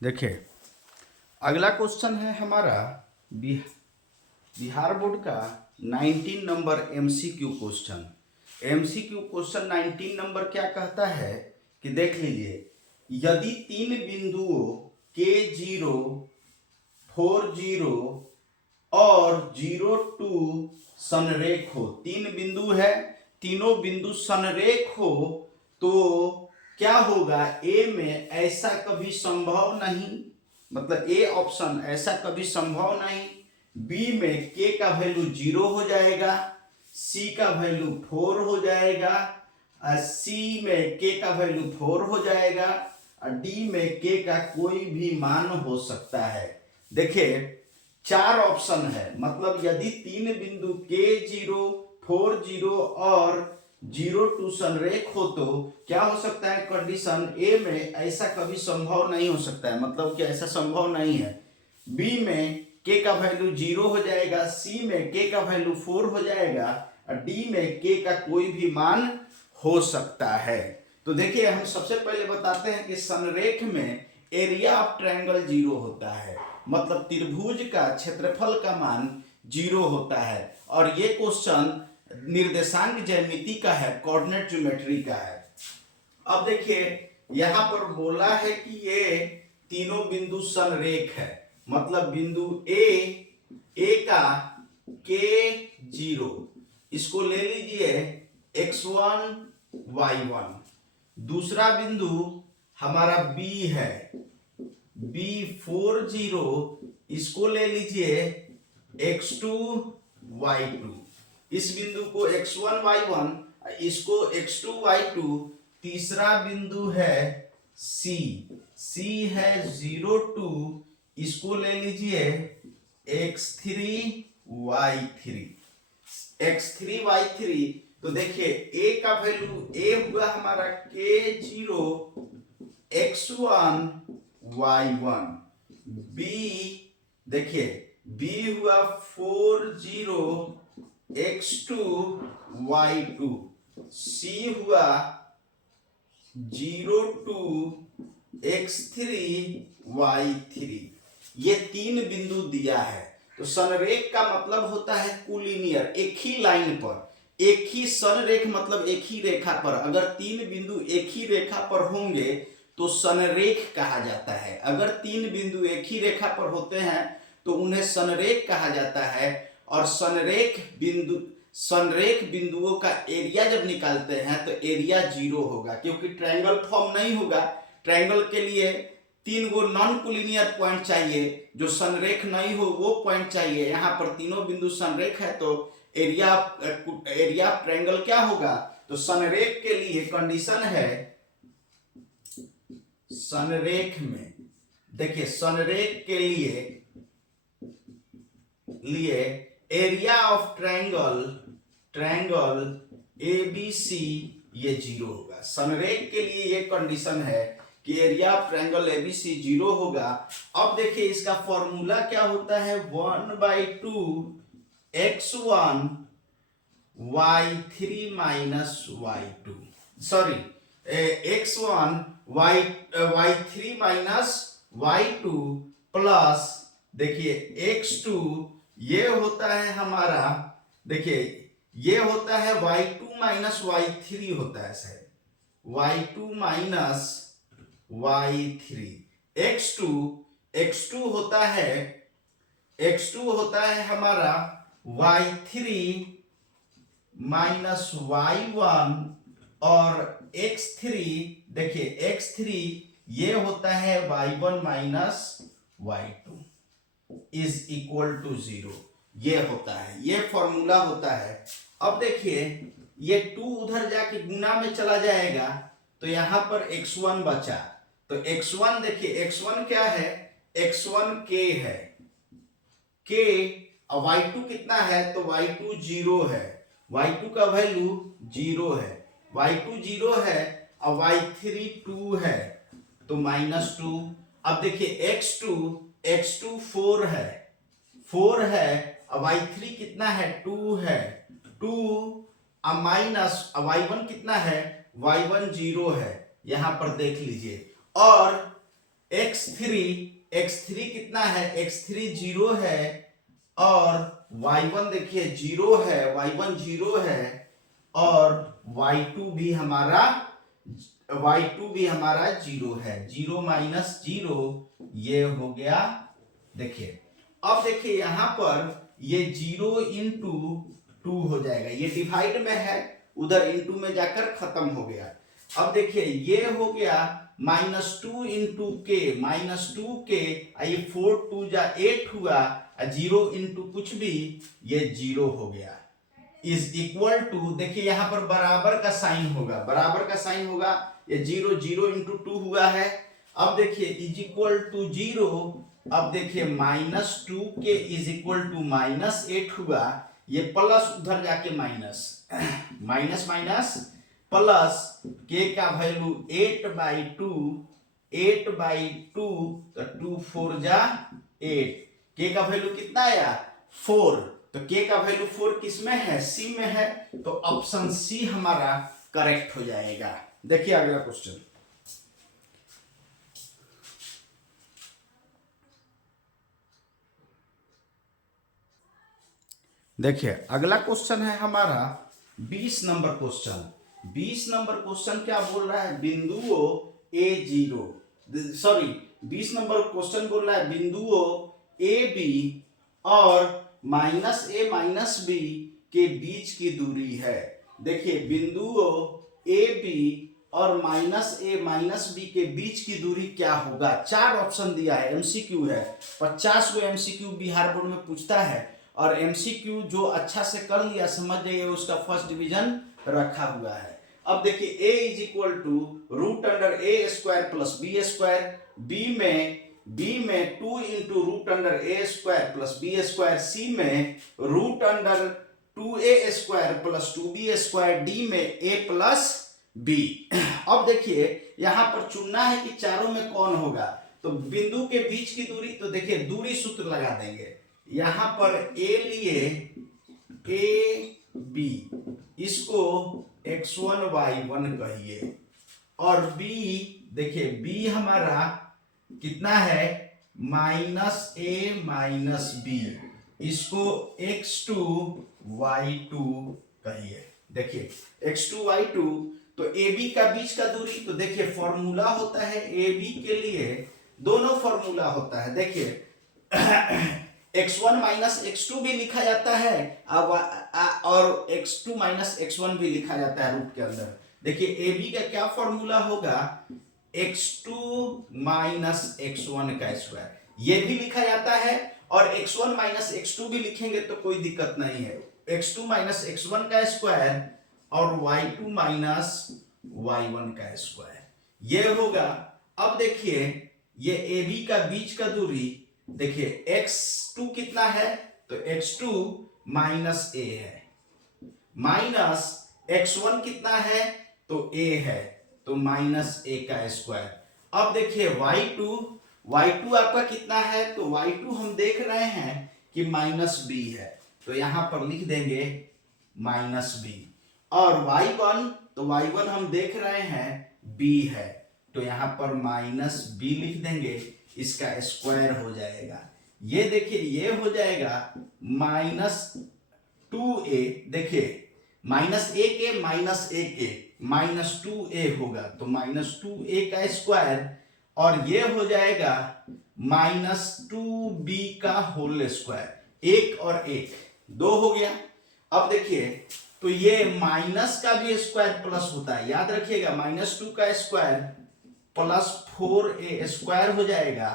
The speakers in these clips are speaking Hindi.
देखिए, अगला क्वेश्चन है हमारा बिहार बोर्ड का 19 number MCQ question. MCQ question 19 number क्या कहता है कि देख लीजिए, यदि तीन बिंदुओं K0, 40 और 02 संरेख हो, तीन बिंदु है, तीनों बिंदु संरेख हो, तो क्या होगा? ए में ऐसा कभी संभव नहीं, मतलब ए ऑप्शन ऐसा कभी संभव नहीं। बी में के का वैल्यू 0 हो जाएगा, सी का वैल्यू 4 हो जाएगा, सी में के का वैल्यू 4 हो जाएगा, और डी में के का कोई भी मान हो सकता है। देखिए, चार ऑप्शन है, मतलब यदि तीन बिंदु K0, 40 और 02 संरेख हो तो क्या हो सकता है? कंडीशन ए में ऐसा कभी संभव नहीं हो सकता है, मतलब कि ऐसा संभव नहीं है। बी में के का वैल्यू 0 हो जाएगा, सी में के का वैल्यू 4 हो जाएगा, और डी में के का कोई भी मान हो सकता है। तो देखिए, हम सबसे पहले बताते हैं कि संरेख में एरिया ऑफ ट्रायंगल 0 होता है, मतलब त्रिभुज का क्षेत्रफल का मान 0 होता है। और ये क्वेश्चन निर्देशांक ज्यामिति का है, कोऑर्डिनेट ज्योमेट्री का है। अब देखिए, यहां पर बोला है कि ये तीनों बिंदु संरेख है, मतलब बिंदु ए का K0, इसको ले लीजिए x1 y1। दूसरा बिंदु हमारा B है, B40, इसको ले लीजिए x2 y2। इस बिंदु को x1 y1, इसको x2 y2। तीसरा बिंदु है C है 02, इसको ले लीजिए x3 y3। x3 y3, तो देखिए a का वैल्यू, a हुआ हमारा K0 x1 y1, b देखिए b हुआ 40 x2 y2, c हुआ 02 x3 y3। ये तीन बिंदु दिया है। तो संरेख का मतलब होता है कोलिनियर, एक ही लाइन पर, एक ही संरेख, मतलब एक ही रेखा पर। अगर तीन बिंदु एक ही रेखा पर होंगे तो संरेख कहा जाता है। अगर तीन बिंदु एक ही रेखा पर होते हैं तो उन्हें संरेख कहा जाता है। और संरेख बिंदुओं का एरिया जब निकालते हैं तो एरिया 0 होगा, क्योंकि ट्रायंगल फॉर्म नहीं होगा। ट्रायंगल के लिए तीन गो नॉन कोलिनियर पॉइंट चाहिए, जो संरेख नहीं हो वो पॉइंट चाहिए। यहाँ पर तीनों बिंदु संरेख है, तो एरिया ट्रायंगल क्या होगा? तो संरेख के लिए कंडीशन है, संरेख में देखिए, संरेख के लिए एरिया ऑफ ट्रायंगल ABC ये 0 होगा। संरेख के लिए ये कंडीशन है कि एरिया ऑफ ट्रायंगल ABC 0 होगा। अब देखिए, इसका फॉर्मूला क्या होता है? 1/2 x1 y3 minus y2, sorry x1 y3 minus y2 plus देखिए x2, ये होता है हमारा, देखिए ये होता है y2 माइनस y3 होता है sir, y2 minus y3। x2 होता है हमारा y3 माइनस y1, और x3 देखिए x3 ये होता है y1 minus y2 is equal to 0। ये होता है, ये फॉर्मूला होता है। अब देखिए, ये 2 उधर जाके गुना में चला जाएगा, तो यहां पर x1 बचा। तो x1 देखिए, x1 क्या है? x1 k है, k, और y2 कितना है? तो y2 0 है, y2 का वैल्यू 0 है, y2 0 है, और y3 2 है, तो -2। अब देखिए x2 4 है, और y3 कितना है? 2 है, 2 और माइनस y1 कितना है? y1 0 है, यहां पर देख लीजिए। और x3 कितना है, x3 0 है और y1 देखिए 0 है, y1 0 है और y2 भी हमारा 0 है। 0 माइनस 0 ये हो गया। देखिए अब देखिए यहां पर ये 0 इंटू 2 हो जाएगा, ये डिवाइड में है, उधर इंटू में जाकर खत्म हो गया। अब देखिए ये हो गया -2 इंटू के, -2 के, ये 4 2 जा 8 हुआ, 0 इंटू कुछ भी ये 0 हो गया, इज इक्वल टू, देखिए यहां पर बराबर का साइन होगा, बराबर का साइन होगा, ये 0 0 इंटू 2 हुआ है। अब देखिए इज इक्वल टू 0, अब देखिए -2 के इज इक्वल टू -8 हुआ, ये प्लस उधर जाके माइनस, माइनस माइनस प्लस, के का वैल्यू 8/2, 8/2 तो 2 4 जा 8, के का वैल्यू कितना आया 4, तो के का वैल्यू 4 किसमें है, सी में है, तो ऑप्शन सी हमारा करेक्ट हो जाएगा। देखिए अगला क्वेश्चन, देखिए अगला क्वेश्चन है हमारा 20 नंबर क्वेश्चन। 20 नंबर क्वेश्चन क्या बोल रहा है, बिंदुओं A0, सॉरी 20 नंबर क्वेश्चन बोल रहा है बिंदुओं ए बी और -a - b के बीच की दूरी है। देखिए बिंदुओं ए बी और -a - b के बीच की दूरी क्या होगा, 4 ऑप्शन दिया है, एमसीक्यू है, 50 को एमसीक्यू बिहार बोर्ड में पूछता है, और एमसीक्यू जो अच्छा से कर लिया समझ जाइए उसका फर्स्ट डिवीजन रखा हुआ है। अब देखिए a is equal to √a² plus b², b में 2 into √a² plus b², c में √2a² प्लस 2b², d में a प्लस b। अब देखिए यहां पर चुनना है कि चारों में कौन होगा, तो बिंदु के बीच की दूरी, तो देखिए दूरी सूत्र लगा देंगे, यहां पर a लिए a b, इसको x1 y1 कहिए, और b देखिए b हमारा कितना है -a - b, इसको x2 y2 कहिए। देखिए x2 y2, तो AB का बीच का दूरी, तो देखिए फॉर्मूला होता है AB के लिए, दोनों फॉर्मूला होता है, देखिए x1 - x2 भी लिखा जाता है और x2 - x1 भी लिखा जाता है रूट के अंदर। देखिए AB का क्या फॉर्मूला होगा, x2 - x1 का स्क्वायर, ये भी लिखा जाता है, और x1 - x2 भी लिखेंगे तो कोई दिक्कत नहीं है, x2 - x1 का स्क्वायर और y2 - y1 का स्क्वायर, ये होगा। अब देखिए ये AB का बीच का दूरी, देखिए x2 कितना है, तो x2 - a है, माइनस x1 कितना है, तो a है, तो -a का स्क्वायर। अब देखिए y2 आपका कितना है, तो y2 हम देख रहे हैं कि -b है, तो यहां पर लिख देंगे -b, और y1, तो y1 हम देख रहे हैं b है, तो यहां पर -b लिख देंगे, इसका स्क्वायर हो जाएगा। ये देखिए ये हो जाएगा -2a, देखिए -a के -2a होगा, तो -2a का स्क्वायर, और ये हो जाएगा -2b का होल स्क्वायर, 1 और 1 2 हो गया। अब देखिए तो ये माइनस का भी स्क्वायर प्लस होता है, याद रखिएगा, -2 का स्क्वायर प्लस 4a² हो जाएगा,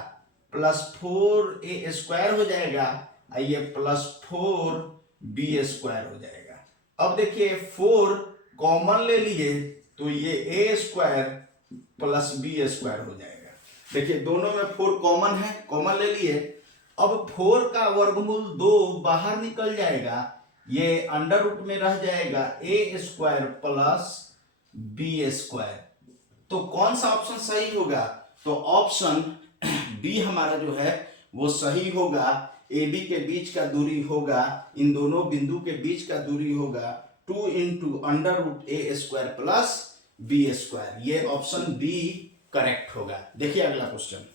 प्लस 4a² हो जाएगा, ये प्लस 4b² हो जाएगा। अब देखिए 4 कॉमन ले लिए, तो ये a² प्लस b² हो जाएगा। देखिए दोनों में 4 कॉमन है, कॉमन ले लिए। अब 4 का वर्गमूल 2 बाहर निकल जाएगा, ये अंडर रूट में रह जाएगा a² प्लस b²। तो कौन सा ऑप्शन सही होगा, तो ऑप्शन बी हमारा जो है वो सही होगा। ए बी के बीच का दूरी होगा, इन दोनों बिंदु के बीच का दूरी होगा 2 इंटू √a² प्लस b², ये ऑप्शन बी करेक्ट होगा। देखिए अगला क्वेश्चन,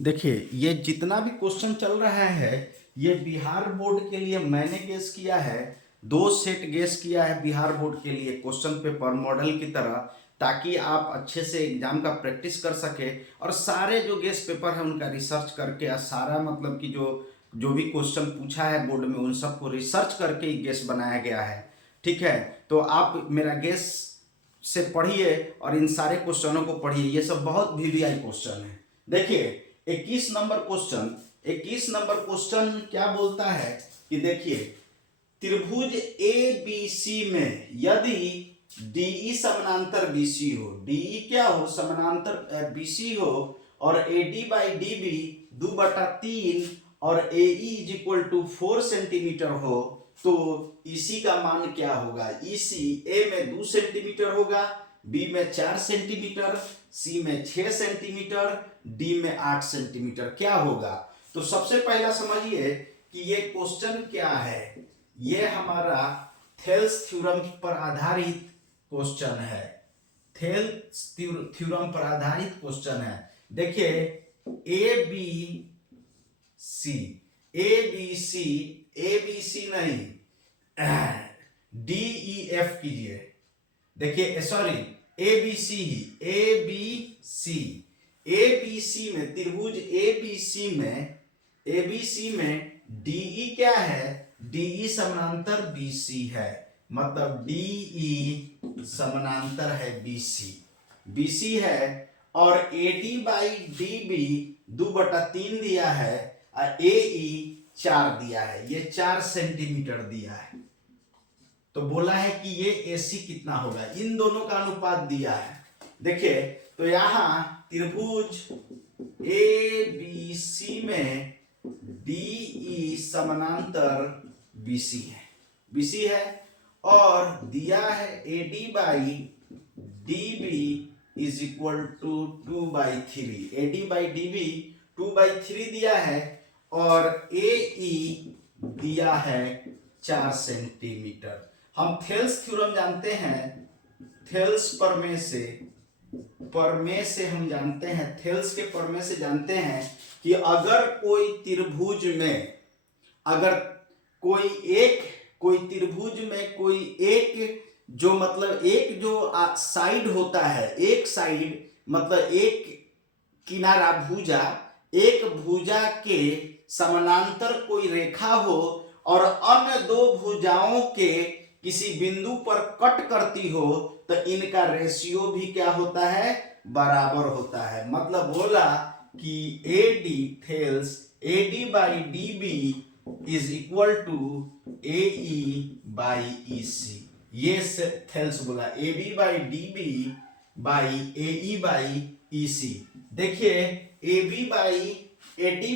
देखिए ये जितना भी क्वेश्चन चल रहा है ये बिहार बोर्ड के लिए मैंने गेस किया है, 2 सेट गेस किया है बिहार बोर्ड के लिए क्वेश्चन पेपर मॉडल की तरह, ताकि आप अच्छे से एग्जाम का प्रैक्टिस कर सके और सारे जो गेस पेपर है उनका रिसर्च करके और सारा मतलब कि जो भी क्वेश्चन पूछा है बोर्ड में उन सबको रिसर्च करके ही गेस बनाया गया है। ठीक है, तो आप मेरा गेस से पढ़िए और इन सारे क्वेश्चनों को पढ़िए, ये सब बहुत वीवीआई क्वेश्चन है। देखिए 21 नंबर क्वेश्चन क्या बोलता है कि देखिए त्रिभुज ए बी सी में यदि डीई समानांतर बीसी हो, डीई क्या हो, समानांतर बीसी हो, और एडी बाई डीबी 2/3 और एई इज इक्वल टू 4 सेंटीमीटर हो, तो इसी का मान क्या होगा। इसी ए में 2 सेंटीमीटर होगा, बी में 4 सेंटीमीटर, सी में 6 सेंटीमीटर, डी में 8 सेंटीमीटर क्या होगा। तो सबसे पहला समझिए कि ये क्वेश्चन क्या है, ये हमारा थेल्स थ्योरम पर आधारित क्वेश्चन है, थेल्स थ्योरम पर आधारित क्वेश्चन है। देखिए ए बी सी नहीं, डी ई एफ कीजिए। देखिए सॉरी ए बी सी में त्रिभुज ए बी सी में डीई क्या है, डीई समानांतर बीसी है, मतलब डीई समानांतर है बीसी है, और एडी बाई डीबी 2/3 दिया है और एई 4 दिया है, ये 4 सेंटीमीटर दिया है। तो बोला है कि ये एसी कितना होगा, इन दोनों का अनुपात दिया है। देखिए तो यहां त्रिभुज ए बी सी में डीई समानांतर बीसी है और दिया है AD by DB is equal to 2/3, AD by DB 2/3 दिया है और एई दिया है 4 सेंटीमीटर। हम थेल्स थ्योरम जानते हैं, थेल्स प्रमेय से हम जानते हैं, थेल्स के प्रमेय से जानते हैं कि अगर कोई त्रिभुज में कोई एक जो मतलब एक जो साइड होता है, एक साइड मतलब एक किनारा भुजा, एक भुजा के समानांतर कोई रेखा हो और अन्य 2 भुजाओं के किसी बिंदु पर कट करती हो, तो इनका रेशियो भी क्या होता है, बराबर होता है। मतलब बोला कि AD Thales AD by DB is equal to AE by EC, ये थेल्स बोला AB by DB by AE by EC. देखिए एडी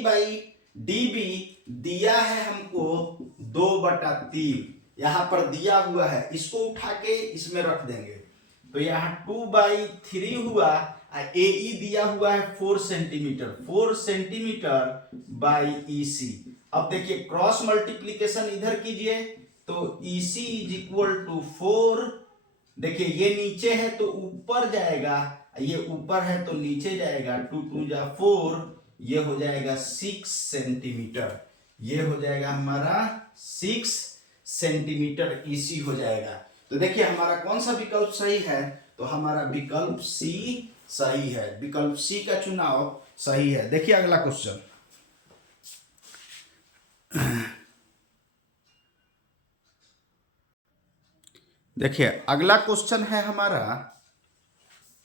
बाई डीबी दिया है हमको 2/3, यहां पर दिया हुआ है, इसको उठा के इसमें रख देंगे तो यहाँ 2/3 हुआ, एई दिया हुआ है 4 सेंटीमीटर बाई ईसी। अब देखिए क्रॉस मल्टीप्लीकेशन इधर कीजिए तो ईसी इज इक्वल टू 4, देखिए ये नीचे है तो ऊपर जाएगा, ये ऊपर है तो नीचे जाएगा, 2 2 जा 4, ये हो जाएगा 6 सेंटीमीटर, ये हो जाएगा हमारा 6 सेंटीमीटर ईसी हो जाएगा। तो देखिए हमारा कौन सा विकल्प सही है, तो हमारा विकल्प सी सही है, विकल्प सी का चुनाव सही है। देखिए अगला क्वेश्चन, देखिए अगला क्वेश्चन है हमारा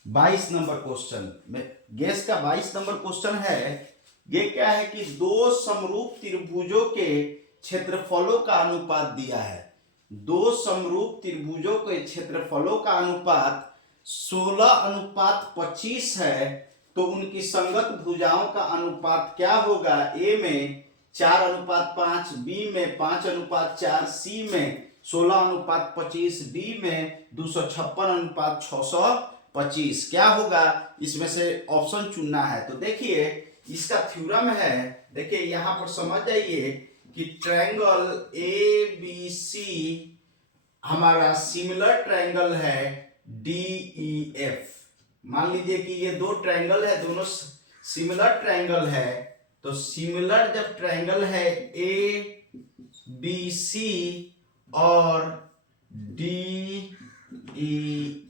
22 नंबर क्वेश्चन में, गैस का 22 नंबर क्वेश्चन है। ये क्या है कि 2 समरूप त्रिभुजों के क्षेत्रफलों का अनुपात दिया है, 2 समरूप त्रिभुजों के क्षेत्रफलों का अनुपात 16:25 है, तो उनकी संगत भुजाओं का अनुपात क्या होगा, ए में 4:5, बी में 5:4, सी में 16:25, डी में 256:625 क्या होगा, इसमें से ऑप्शन चुनना है। तो देखिए इसका थ्योरम है, देखिए यहां पर समझ जाइए कि ट्रायंगल ए बी सी हमारा सिमिलर ट्रायंगल है डी ई एफ। मान लीजिए कि ये 2 ट्रायंगल है, दोनों सिमिलर ट्रायंगल है, तो सिमिलर जब ट्रायंगल है ए बी सी और डी ई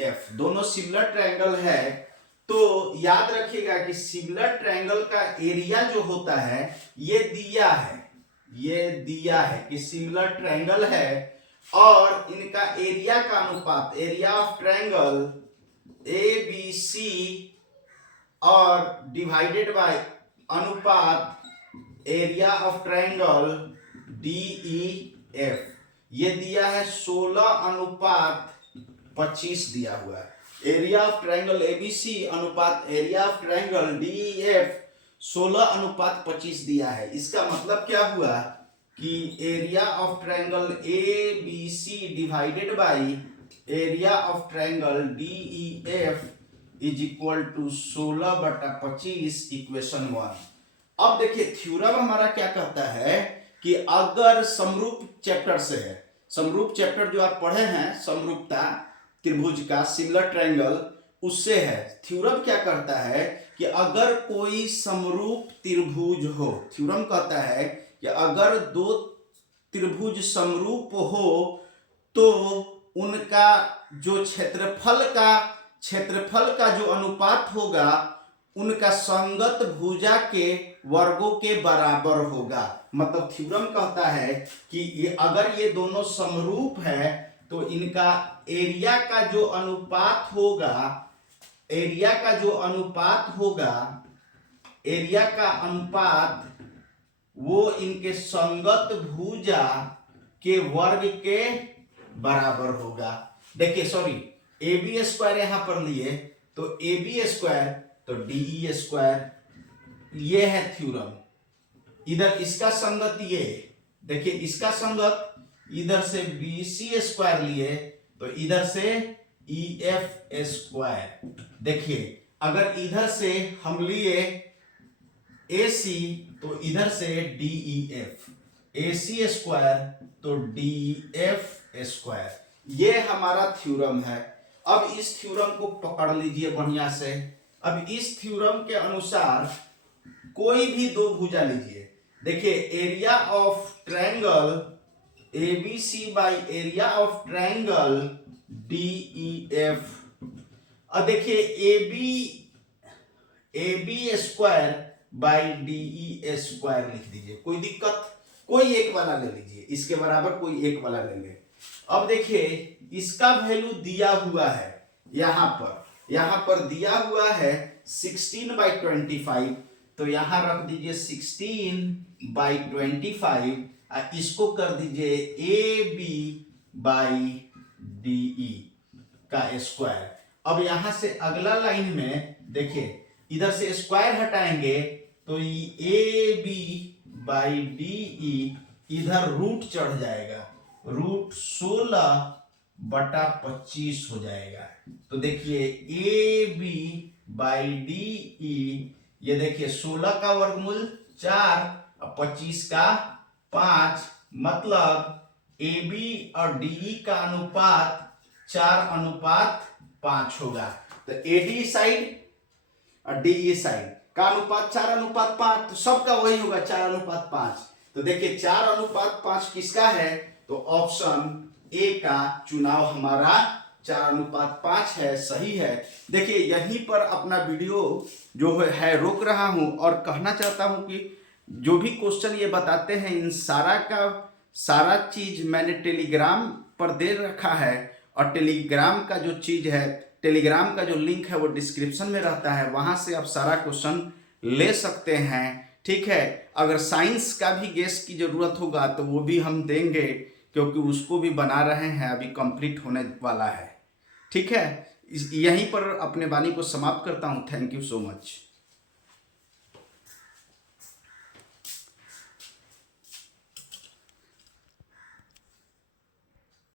एफ दोनों सिमिलर ट्रायंगल है, तो याद रखिएगा कि सिमिलर ट्रायंगल का एरिया जो होता है ये दिया है कि सिमिलर ट्रायंगल है और इनका एरिया का अनुपात, area of triangle A B C और डिवाइडेड बाय अनुपात area of triangle D E F, ये दिया है 16:25 दिया हुआ है। एरिया ऑफ ट्रायंगल एबीसी अनुपात एरिया ऑफ ट्रायंगल डीईएफ 16:25 दिया है। इसका मतलब क्या हुआ कि area of triangle A B C divided by area of triangle DEF is equal to 16/25 equation 1। अब देखिए थ्योरम हमारा क्या कहता है कि अगर समरूप चैप्टर से है, समरूप चैप्टर जो आप पढ़े हैं समरूपता त्रिभुज का, सिमिलर ट्रायंगल, उससे है। थ्योरम क्या करता है कि अगर कोई समरूप त्रिभुज हो, थ्योरम कहता है कि अगर दो त्रिभुज समरूप हो तो उनका जो क्षेत्रफल का जो अनुपात होगा उनका संगत भुजा के वर्गों के बराबर होगा। मतलब थ्योरम कहता है कि अगर ये दोनों समरूप है तो इनका एरिया का जो अनुपात होगा, वो इनके संगत भुजा के वर्ग के बराबर होगा। देखिए सॉरी, ए बी स्क्वायर यहां पर लिए तो ए बी स्क्वायर तो डी स्क्वायर, ये है थ्योरम। इधर इसका संगत ये, देखिए इसका संगत इधर से बी सी स्क्वायर लिए तो इधर से ई एफ स्क्वायर। देखिए अगर इधर से हम लिए ए सी तो इधर से डी ई एफ, ए सी स्क्वायर तो डी एफ स्क्वायर, ये हमारा थ्योरम है। अब इस थ्योरम को पकड़ लीजिए बढ़िया से। अब इस थ्योरम के अनुसार कोई भी दो भुजा लीजिए। देखिए area of triangle ABC by area of triangle DEF, अब देखिए AB square by DE square लिख दीजिए, कोई दिक्कत, कोई एक वाला ले लीजिए, इसके बराबर कोई एक वाला ले ले। अब देखिए इसका वैल्यू दिया हुआ है, यहां पर दिया हुआ है 16/25, तो यहां रख दीजिए 16/25, इसको कर दीजिए AB/DE का स्क्वायर। अब यहां से अगला लाइन में देखिए इधर से स्क्वायर हटाएंगे तो AB/DE इधर रूट चढ़ जाएगा, रूट 16/25 हो जाएगा। तो देखिए AB/DE, ये देखिए 16 का वर्गमूल 4 और 25 का 5, मतलब AB और DE का अनुपात 4:5 होगा। तो AD साइड और DE साइड का अनुपात 4:5, तो सबका वही होगा 4:5। तो देखिए 4:5 किसका है, तो ऑप्शन ए का चुनाव हमारा 4:5 है, सही है। देखिए यहीं पर अपना वीडियो जो है रोक रहा हूं और कहना चाहता हूं कि जो भी क्वेश्चन ये बताते हैं इन सारा चीज मैंने टेलीग्राम पर दे रखा है, और टेलीग्राम का जो चीज है, टेलीग्राम का जो लिंक है वो डिस्क्रिप्शन में रहता है, वहां से आप सारा क्वेश्चन ले सकते हैं। ठीक है, अगर साइंस का भी गेस की जरूरत होगा तो वो भी हम देंगे, क्योंकि उसको भी बना रहे हैं, अभी कंप्लीट होने वाला है। ठीक है, यहीं पर अपने वाणी को समाप्त करता हूं। Thank you so much.